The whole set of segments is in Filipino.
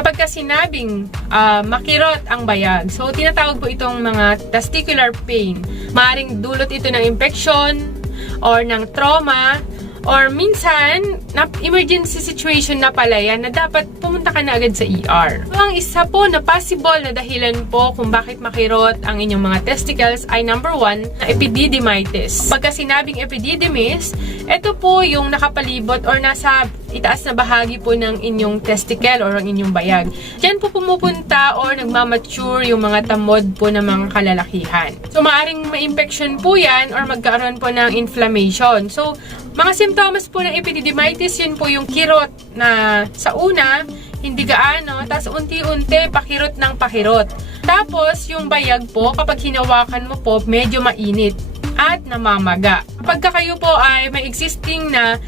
Kapag ka sinabing makirot ang bayag, so tinatawag po itong mga testicular pain. Maaring dulot ito ng infection or ng trauma, or minsan, emergency situation na pala yan na dapat pumunta ka na agad sa ER. So, ang isa po na possible na dahilan po kung bakit makirot ang inyong mga testicles ay number 1, epididymitis. Pagka sinabing epididymis, ito po yung nakapalibot or nasa itaas na bahagi po ng inyong testicle or ang inyong bayag. Diyan po pumupunta or nagmamature yung mga tamod po ng mga kalalakihan. So, maaring ma-infection po yan or magkaroon po ng inflammation. So, mga simptomas po ng epididymitis, yun po yung kirot na sa una, hindi gaano, tapos unti-unti, pakirot ng pakirot. Tapos, yung bayag po, kapag hinawakan mo po, medyo mainit at namamaga. Kapag kayo po ay may existing na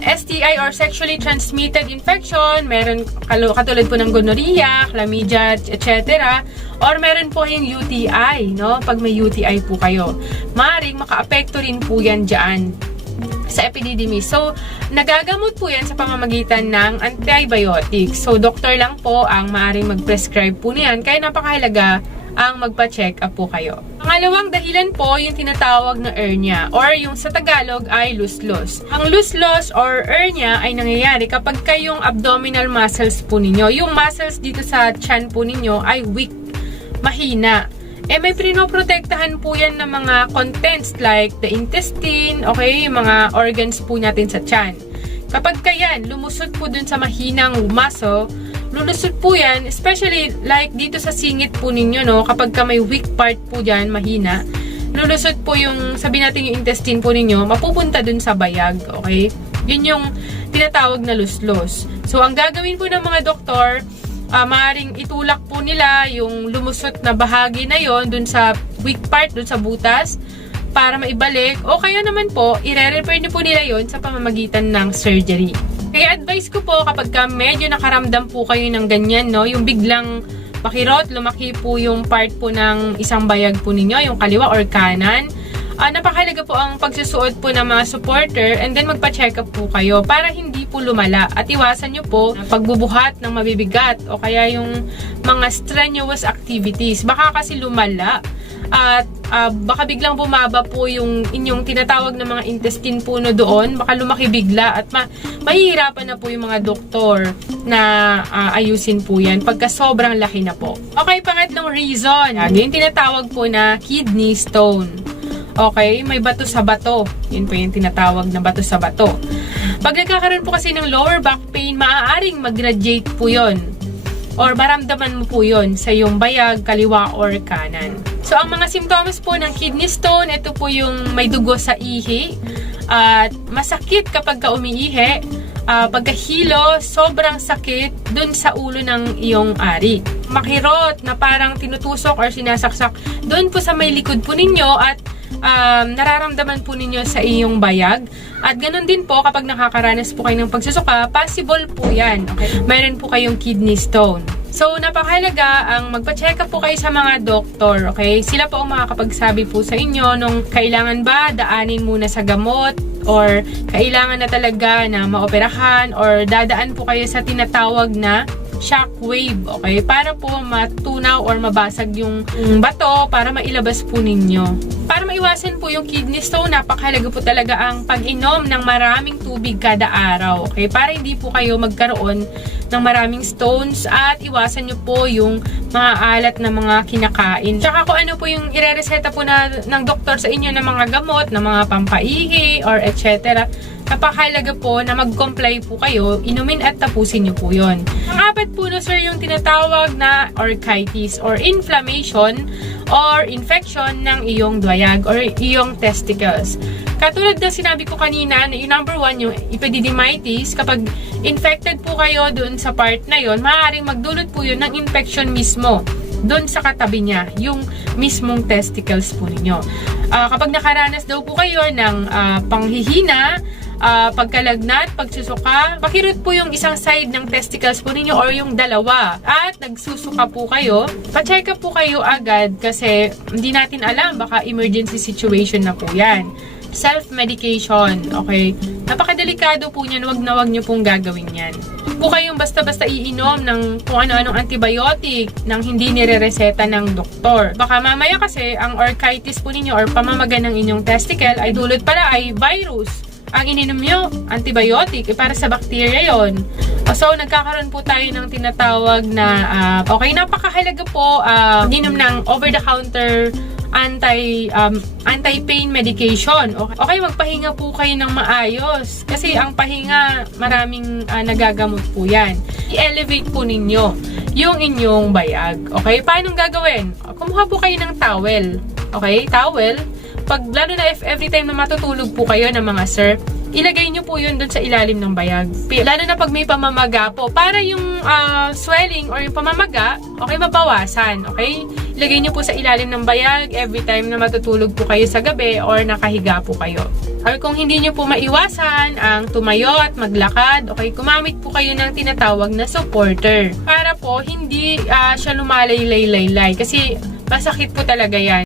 STI or sexually transmitted infection, meron katulad po ng gonorrhea, chlamydia, etc. Or meron po yung UTI, no? Pag may UTI po kayo, maaaring maka-apekto rin po yan dyan sa epididymis. So, nagagamot po yan sa pamamagitan ng antibiotics. So, doktor lang po ang maaaring mag-prescribe po niyan. Kaya napakahalaga ang magpa-check up po kayo. Pangalawang dahilan po, yung tinatawag na hernia or yung sa Tagalog ay luslos. Ang luslos or hernia ay nangyayari kapag kayong abdominal muscles po ninyo. Yung muscles dito sa tiyan po ninyo ay weak, mahina. May pinoprotektahan po yan ng mga contents like the intestine, okay, yung mga organs po natin sa tiyan. Kapag kayan, lumusot po dun sa mahinang muscle, lulusot po yan, especially like dito sa singit po ninyo, no, kapag ka may weak part po dyan, mahina, lulusot po yung, sabi natin yung intestine po ninyo, mapupunta dun sa bayag, okay? Yun yung tinatawag na luslos. So, ang gagawin po ng mga doktor, maaaring itulak po nila yung lumusot na bahagi na yon dun sa weak part, dun sa butas, para maibalik, o kaya naman po, i-repair po nila yon sa pamamagitan ng surgery. Kaya advice ko po kapag ka medyo nakaramdam po kayo ng ganyan, no, yung biglang pakirot, lumaki po yung part po ng isang bayag po ninyo, yung kaliwa or kanan, napakahalaga po ang pagsusuot po ng mga supporter and then magpa-check up po kayo para hindi po lumala at iwasan nyo po pagbubuhat ng mabibigat o kaya yung mga strenuous activities. Baka kasi lumala at baka biglang bumaba po yung inyong tinatawag na mga intestine po no doon, baka lumaki bigla at mahihirapan na po yung mga doktor na ayusin po yan pagka sobrang laki na po. Okay, pangatlong reason, yung tinatawag po na kidney stone. Okay, may bato sa bato. Yun po yung tinatawag na bato sa bato. Pag nagkakaroon po kasi ng lower back pain, maaaring mag-radiate po yun. Or maramdaman mo po yun sa iyong bayag, kaliwa or kanan. So, ang mga simptomas po ng kidney stone, ito po yung may dugo sa ihi. At masakit kapag ka umiihi. Pagkahilo, sobrang sakit dun sa ulo ng iyong ari. Makirot na parang tinutusok or sinasaksak dun po sa may likod po ninyo at nararamdaman po ninyo sa iyong bayag. At ganun din po kapag nakakaranas po kayo ng pagsusuka, possible po yan. Okay? Mayroon po kayong kidney stone. So, napakahalaga ang magpa-check up po kayo sa mga doktor. Okay? Sila po ang makakapagsabi po sa inyo nung kailangan ba daanin muna sa gamot or kailangan na talaga na maoperahan or dadaan po kayo sa tinatawag na shockwave, okay? Para po matunaw or mabasag yung bato para mailabas po ninyo. Para maiwasan po yung kidney stone, napakahalaga po talaga ang pag-inom ng maraming tubig kada araw, okay? Para hindi po kayo magkaroon ng maraming stones at iwasan nyo po yung mga alat na mga kinakain. Tsaka kung ano po yung irereseta po ng doktor sa inyo ng mga gamot, ng mga pampaihi or etc. Napakahalaga po na mag-comply po kayo, inumin at tapusin nyo po yun. Ang apat po na sir yung tinatawag na orchitis or inflammation or infection ng iyong dwayag or iyong testicles. Katulad na sinabi ko kanina, na yung number 1, yung epididymitis, kapag infected po kayo dun sa part na yon, maaaring magdulot po yun ng infection mismo dun sa katabi niya, yung mismong testicles po ninyo. Kapag nakaranas daw po kayo ng panghihina, pagkalagnat, pagsusuka, pakirot po yung isang side ng testicles po ninyo or yung dalawa at nagsusuka po kayo, pa-check up po kayo agad kasi hindi natin alam, baka emergency situation na po yan. self-medication. Okay? Napakadelikado po niyan, wag na wag niyo pong gagawin yan. Po kayong basta-basta iinom ng kung ano-anong antibiotic nang hindi nire-reseta ng doktor. Baka mamaya kasi ang orchitis po ninyo or pamamaga ng inyong testicle ay dulot pala ay virus. Ang ininom nyo, antibiotic, para sa bacteria yon. So, nagkakaroon po tayo ng tinatawag na, okay, napakahalaga po, inom ng over-the-counter anti-pain medication. Okay, magpahinga po kayo ng maayos. Kasi ang pahinga, maraming nagagamot po yan. I-elevate po ninyo yung inyong bayag. Okay, paano gagawin? Kumuha po kayo ng towel. Okay, towel. Lalo na if every time na matutulog po kayo ng mga sir, ilagay nyo po yun dun sa ilalim ng bayag. Lalo na pag may pamamaga po, para yung swelling or yung pamamaga, okay, mabawasan. Okay? Ilagay nyo po sa ilalim ng bayag every time na matutulog po kayo sa gabi or nakahiga po kayo. Or kung hindi nyo po maiwasan ang tumayo at maglakad, okay, gumamit po kayo ng tinatawag na supporter. Para po hindi siya lumalaylay-laylay. Kasi masakit po talaga yan.